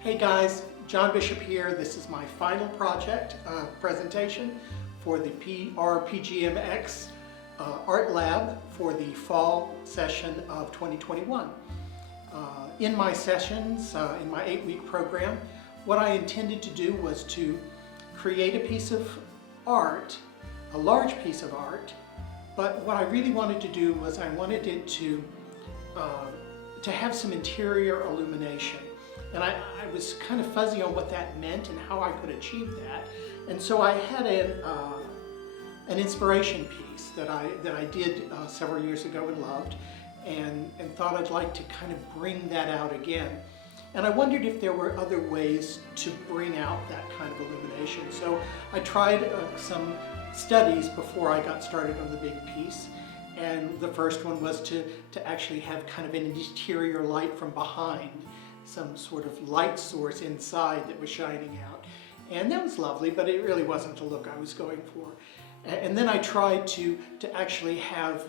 Hey guys, John Bishop here. This is my final project presentation for the PRPG.mx Art Lab for the fall session of 2021. In my sessions, in my 8-week program, what I intended to do was to create a piece of art, a large piece of art, but what I really wanted to do was I wanted it to have some interior illumination. And I was kind of fuzzy on what that meant and how I could achieve that. And so I had an inspiration piece that I did several years ago and loved, and thought I'd like to kind of bring that out again. And I wondered if there were other ways to bring out that kind of illumination. So I tried some studies before I got started on the big piece. And the first one was to actually have kind of an interior light from behind, some sort of light source inside that was shining out. And that was lovely, but it really wasn't the look I was going for. And then I tried to actually have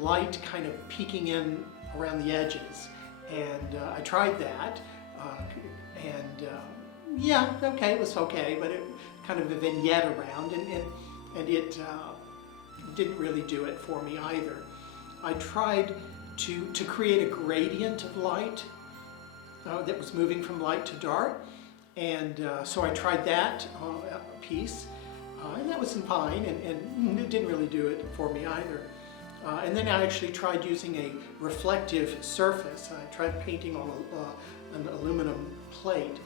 light kind of peeking in around the edges. And I tried that, yeah, okay, it was okay, but it kind of a vignette around, and it didn't really do it for me either. I tried to create a gradient of light that was moving from light to dark, and so I tried that piece, and that was fine, and it didn't really do it for me either. And then I actually tried using a reflective surface. I tried painting on an aluminum plate,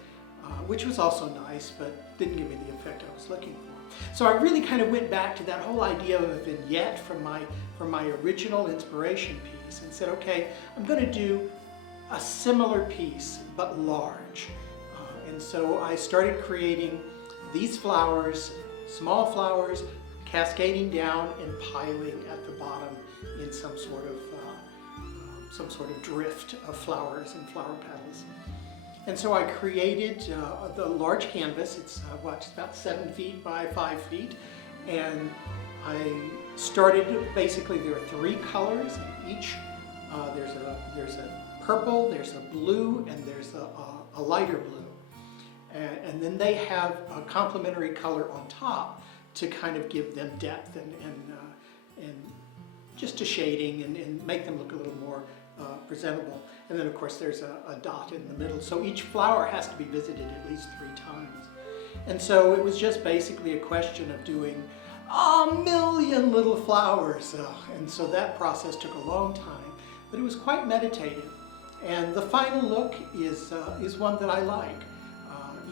which was also nice, but didn't give me the effect I was looking for. So I really kind of went back to that whole idea of a vignette from my original inspiration piece and said, okay, I'm going to do a similar piece, but large. And so I started creating these flowers, small flowers, cascading down and piling at the bottom in some sort of drift of flowers and flower petals. And so I created the large canvas. It's about 7 feet by 5 feet, and I started basically there are 3 colors in each. There's a purple, there's a blue, and there's a lighter blue, and then they have a complementary color on top to kind of give them depth and just a shading and make them look a little more presentable. And then of course there's a dot in the middle. So each flower has to be visited at least 3 times. And so it was just basically a question of doing a million little flowers. And so that process took a long time, but it was quite meditative. And the final look is one that I like.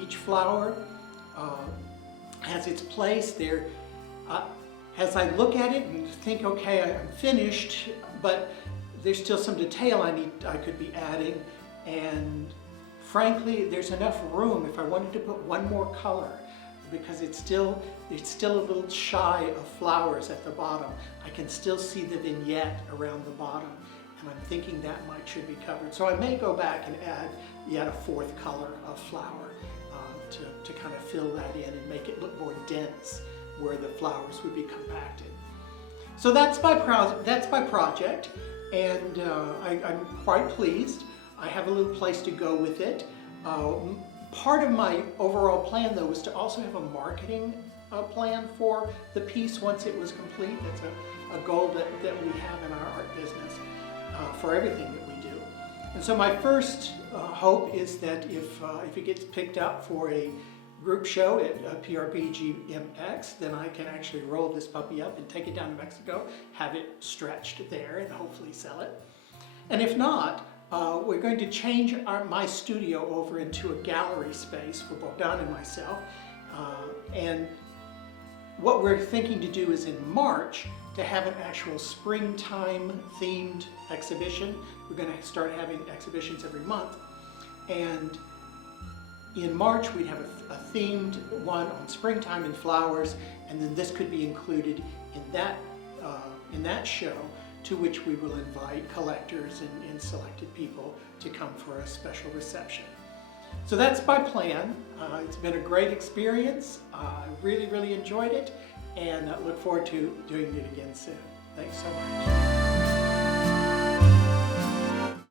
Each flower has its place there. As I look at it and think, okay, I'm finished, but there's still some detail I could be adding, and frankly, there's enough room if I wanted to put one more color, because it's still a little shy of flowers at the bottom. I can still see the vignette around the bottom, and I'm thinking that should be covered. So I may go back and add yet a 4th color of flower to kind of fill that in and make it look more dense where the flowers would be compacted. So that's my project, and I'm quite pleased. I have a little place to go with it. Part of my overall plan, though, was to also have a marketing plan for the piece once it was complete. That's a goal that we have in our art business for everything that we do. And so my first hope is that if it gets picked up for a group show at PRPG.mx, then I can actually roll this puppy up and take it down to Mexico, have it stretched there, and hopefully sell it. And if not, we're going to change my studio over into a gallery space for Bogdan and myself. And what we're thinking to do is in March to have an actual springtime themed exhibition. We're going to start having exhibitions every month. And in March, we'd have a themed one on springtime and flowers, and then this could be included in that show, to which we will invite collectors and selected people to come for a special reception. So that's my plan. It's been a great experience. I really, really enjoyed it, and I look forward to doing it again soon. Thanks so much.